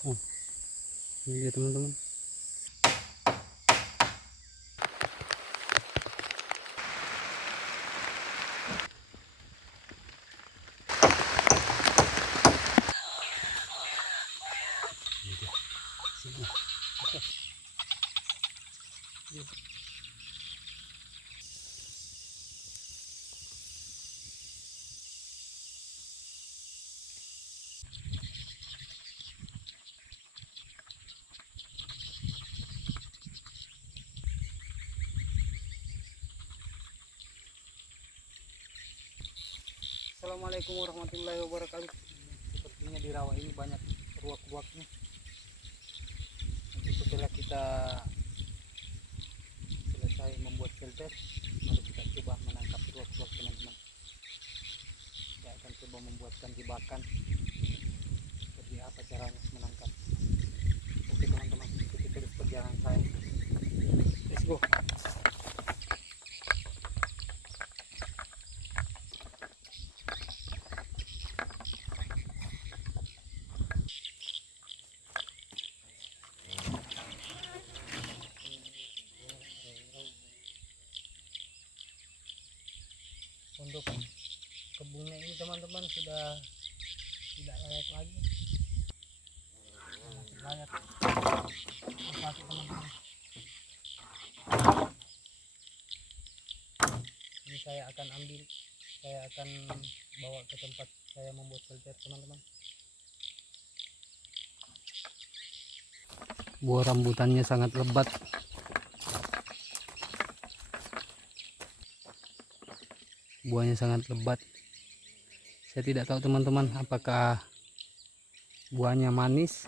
Oh, ini dia teman-teman. Assalamualaikum warahmatullahi wabarakatuh. Sepertinya di rawa ini banyak ruak-ruaknya. Nanti setelah kita selesai membuat shelter, baru kita coba menangkap ruak-ruak teman-teman. Kita akan coba membuatkan jebakan. Seperti apa caranya menangkap. Oke teman-teman, ikuti terus perjalanan saya. Let's go. Untuk kebunnya ini teman-teman sudah tidak layak lagi, masih layak dipakai teman-teman. Ini saya akan ambil, saya akan bawa ke tempat saya membuat shelter teman-teman. Buah rambutannya sangat lebat. Buahnya sangat lebat. Saya tidak tahu teman-teman apakah buahnya manis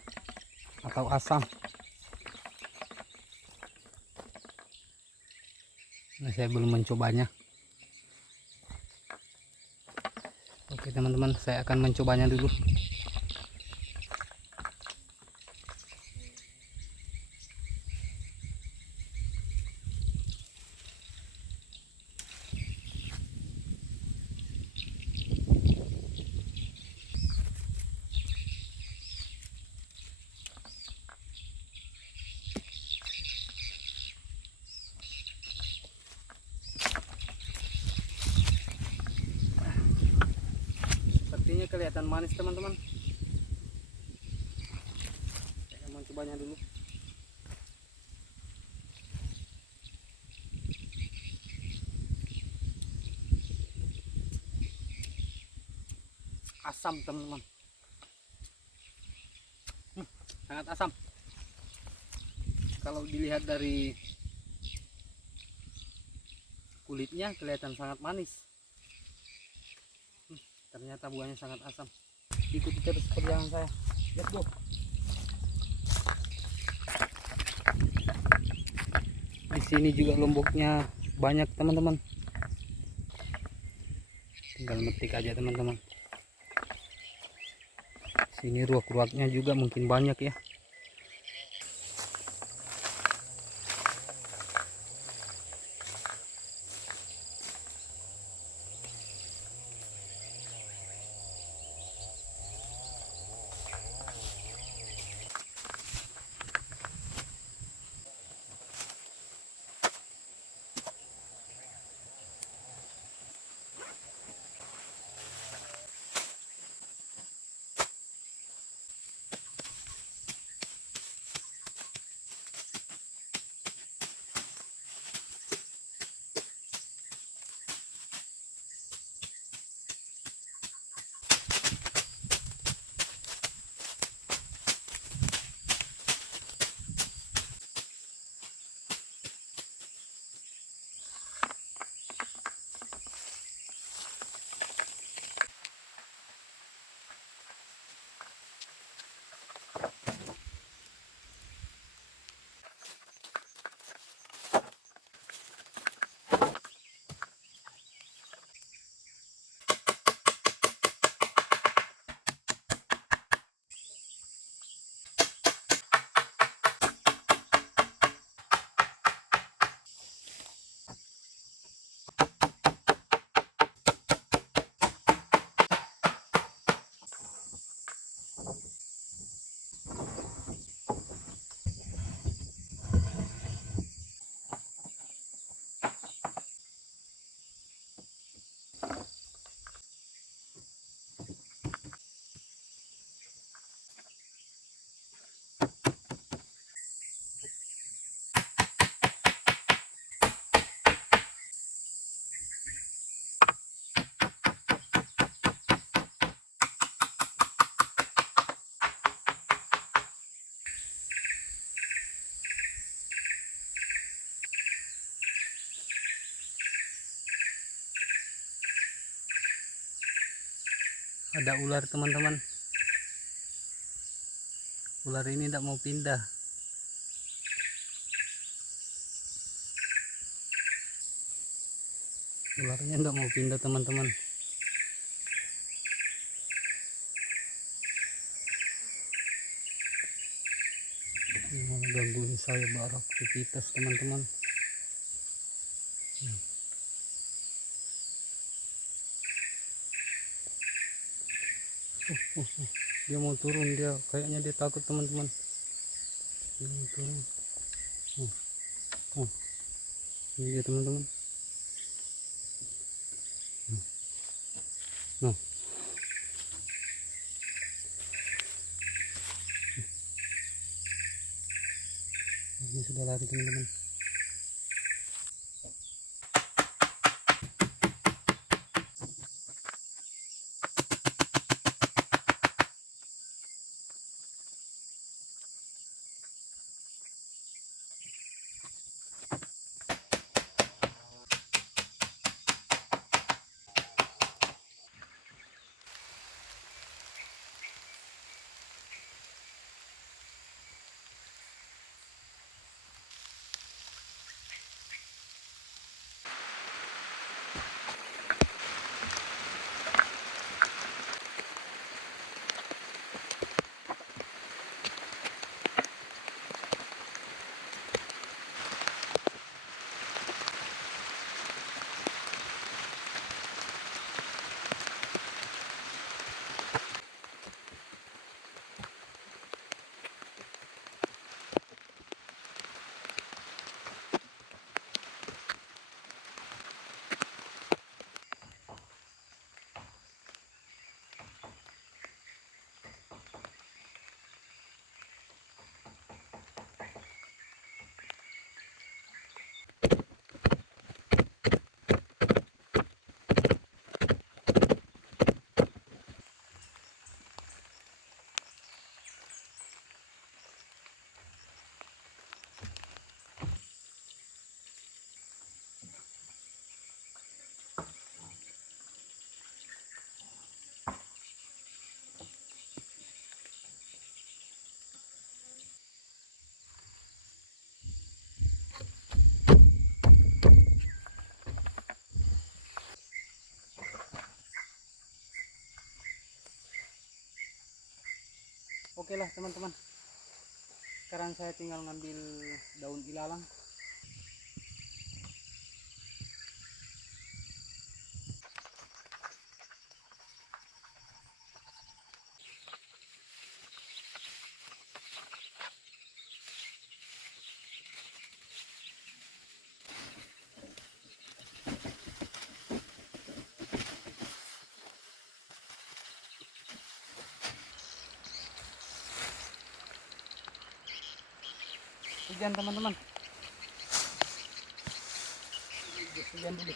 atau asam. Nah, saya belum mencobanya. Oke teman-teman, saya akan mencobanya dulu. Sepertinya kelihatan manis teman-teman. Saya mau cobanya dulu. Asam teman-teman. Sangat asam. Kalau dilihat dari kulitnya kelihatan sangat manis. Ternyata buahnya sangat asam. Ikuti terus perjalanan saya. Let's go. Di sini juga lomboknya banyak teman-teman. Tinggal metik aja teman-teman. Sini ruak-ruaknya juga mungkin banyak ya. Ada ular teman-teman. Ular ini tidak mau pindah. Ularnya tidak mau pindah teman-teman. Ini mau gangguin saya beraktivitas teman-teman. Dia mau turun, dia kayaknya dia takut teman-teman. Dia mau turun. Ini dia teman-teman. Nah, ini sudah lari teman-teman. Oke lah teman-teman, sekarang saya tinggal ngambil daun ilalang. Hujan teman-teman, hujan dulu.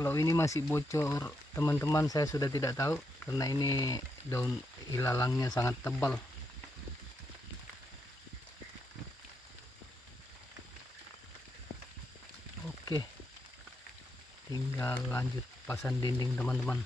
Kalau ini masih bocor teman-teman, saya sudah tidak tahu karena ini daun ilalangnya sangat tebal. Oke, tinggal lanjut pasang dinding teman-teman.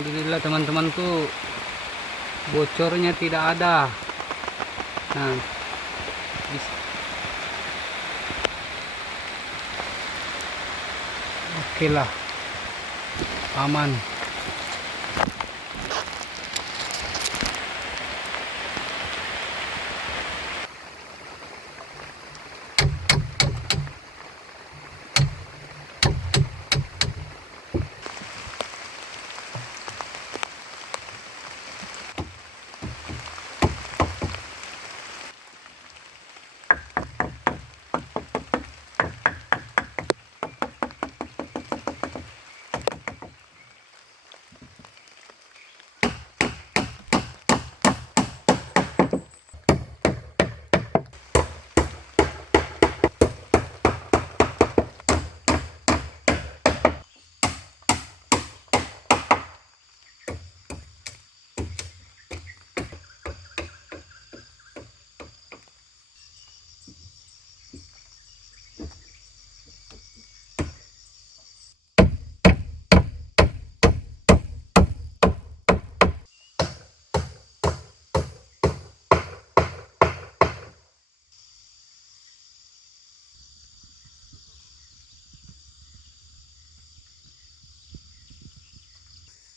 Alhamdulillah teman-temanku, bocornya tidak ada. Nah, oke lah, aman.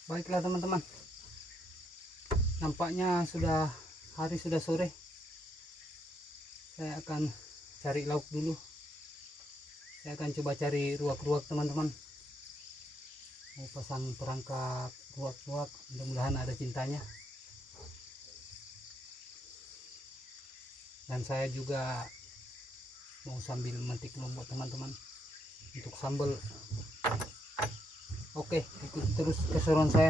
Baiklah teman-teman, nampaknya hari sudah sore. Saya akan cari lauk dulu. Saya akan coba cari ruak-ruak teman-teman. Mau pasang perangkap ruak-ruak, mudah-mudahan ada cintanya. Dan saya juga mau sambil metik lombok teman-teman untuk sambal. Oke, ikuti terus keseruan saya.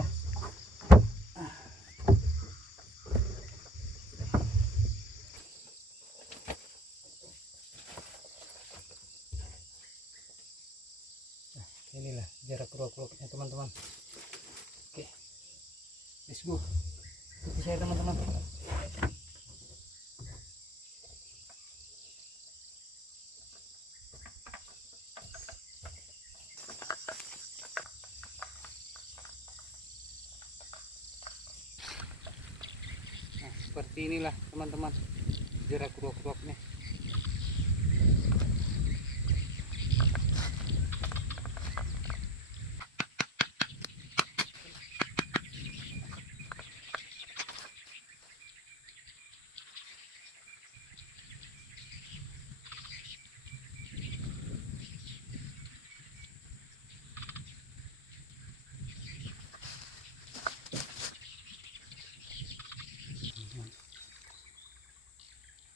Inilah jarak ruak-ruaknya teman-teman. Oke, let's go. Ikuti saya teman-teman. Nah, seperti inilah teman-teman jarak ruak-ruaknya.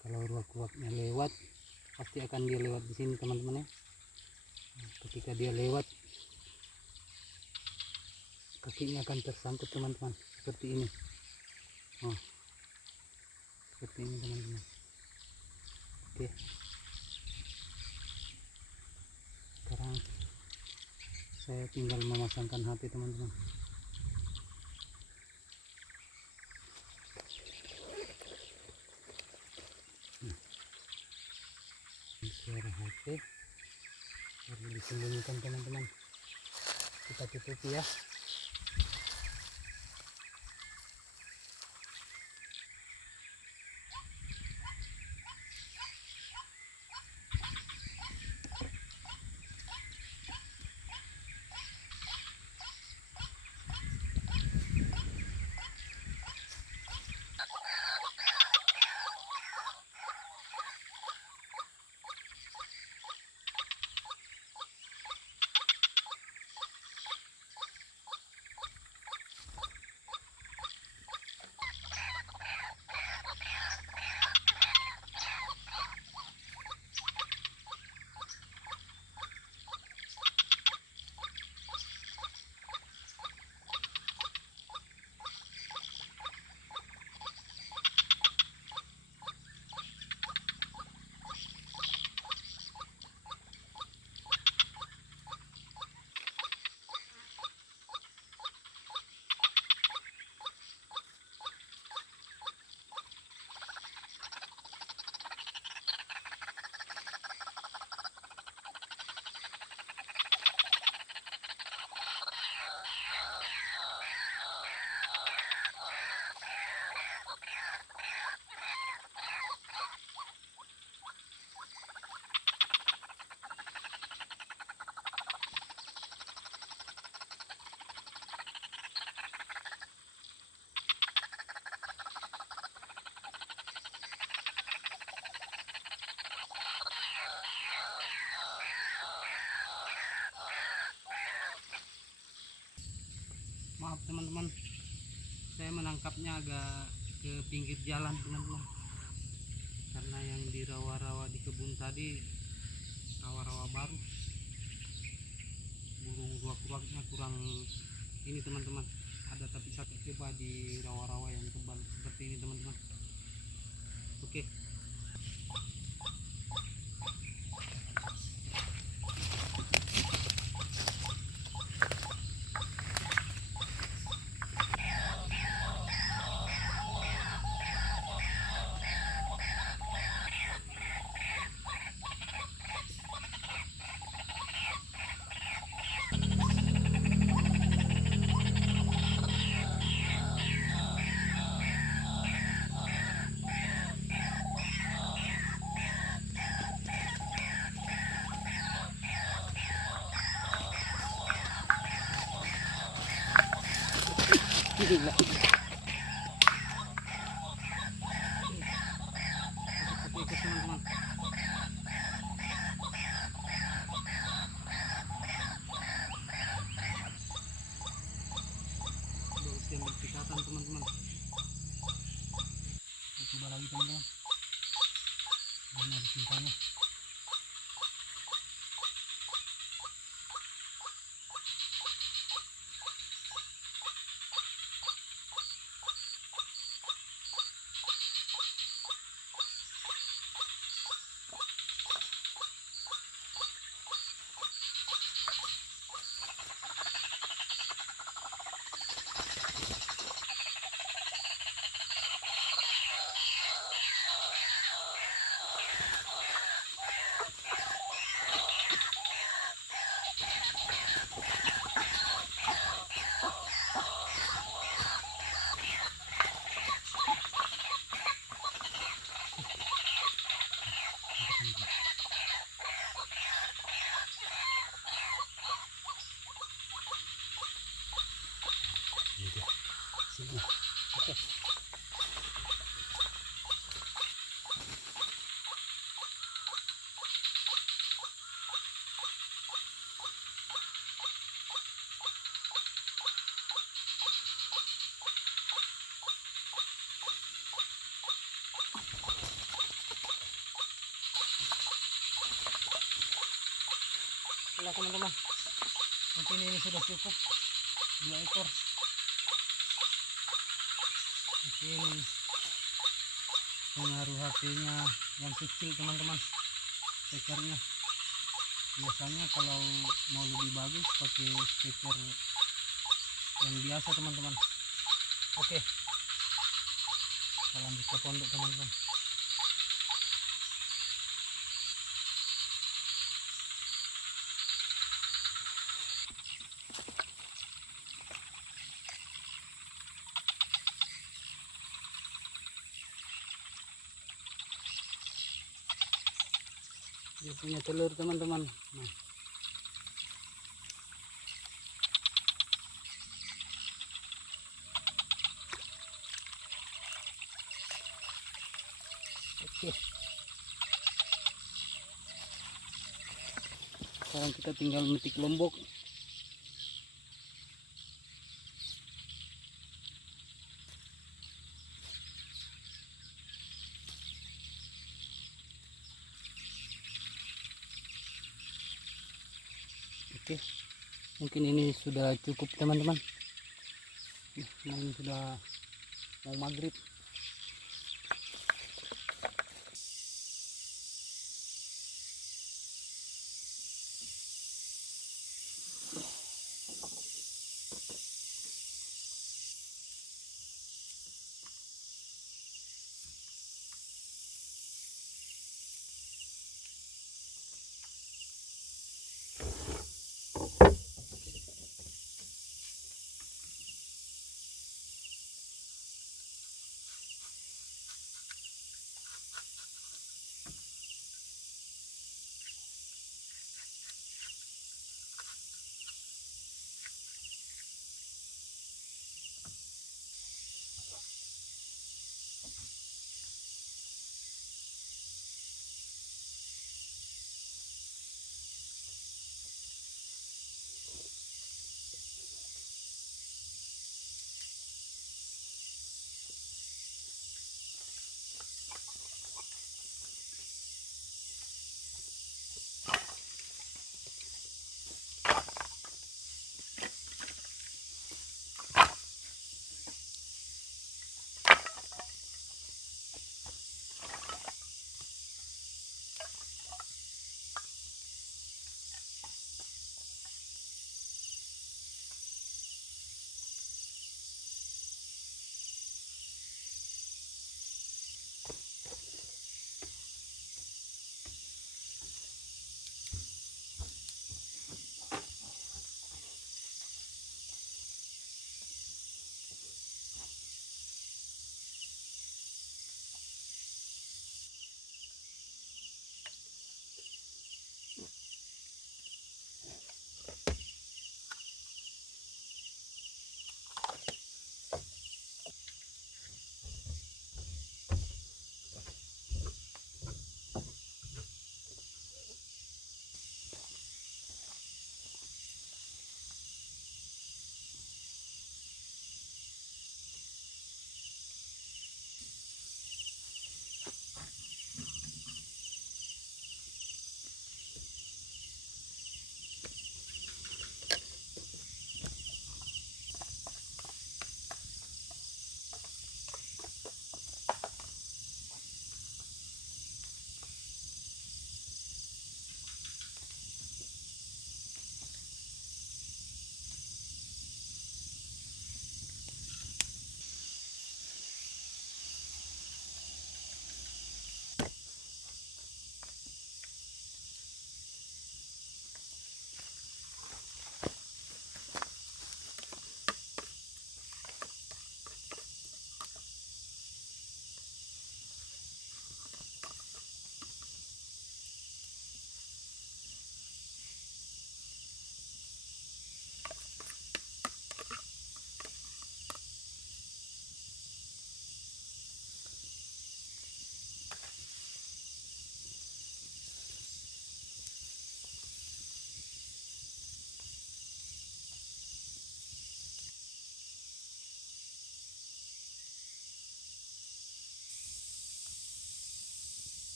Kalau ruak-ruaknya lewat, pasti akan dia lewat di sini teman-teman ya. Nah, ketika dia lewat, kakinya akan tersangkut teman-teman, seperti ini. Oh, seperti ini teman-teman. Oke, sekarang saya tinggal memasangkan HP teman-teman. Suara HP baru disembunyikan teman-teman, kita tutupi ya. maaf teman-teman, saya menangkapnya agak ke pinggir jalan teman-teman, karena yang di rawa-rawa di kebun tadi rawa-rawa baru, burung ruak-ruaknya kurang ini teman-teman. Ada tapi saya coba di rawa-rawa yang tebal seperti ini teman-teman. Oke. Gila. Ikut teman-teman. Udah usia kesehatan teman-teman. Kita coba lagi teman-teman. Mana ada tintanya? Oke. Nah teman-teman, mungkin ini sudah cukup 2 ekor. Mungkin pengaruh HP-nya yang kecil teman-teman, spekernya. Biasanya kalau mau lebih bagus pakai speaker yang biasa teman-teman. Oke, kita lanjut ke pondok teman-teman. Dia punya telur teman-teman. Nah, oke. Sekarang kita tinggal metik lombok. Oke, mungkin ini sudah cukup teman-teman. Nah, ini sudah mau maghrib.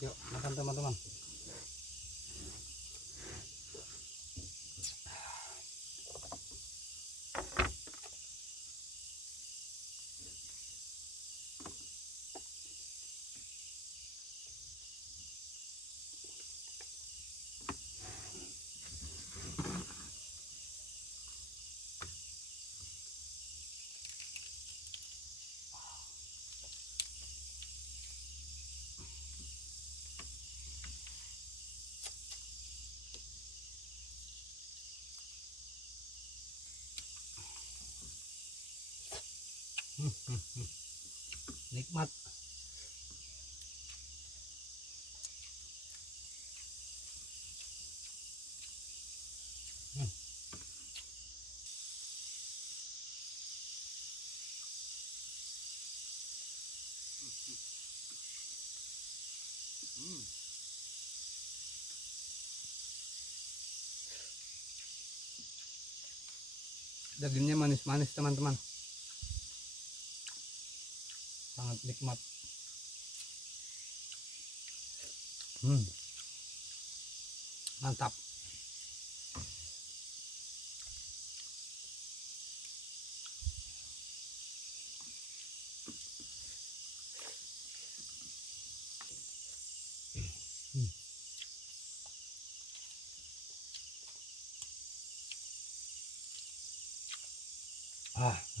Yuk makan teman-teman. Nikmat. Dagingnya manis-manis teman-teman, sangat nikmat. Mantap.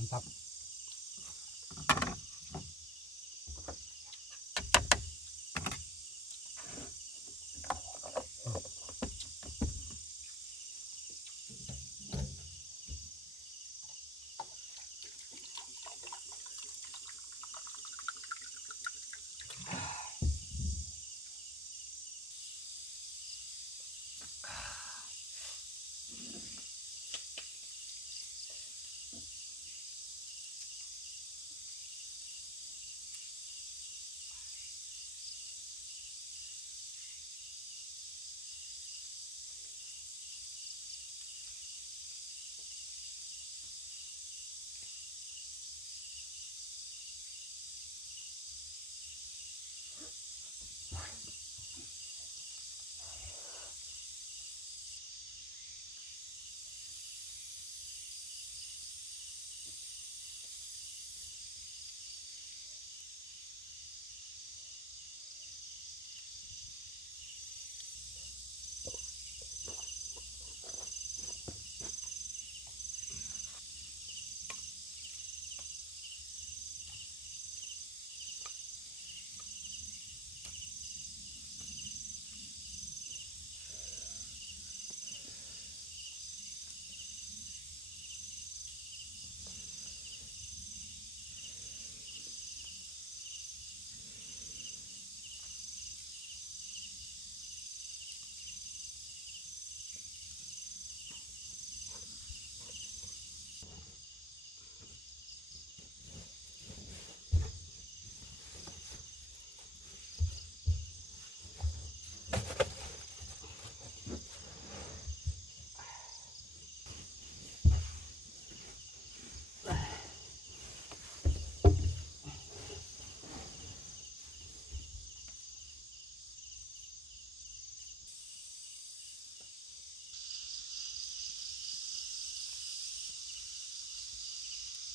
Mantap.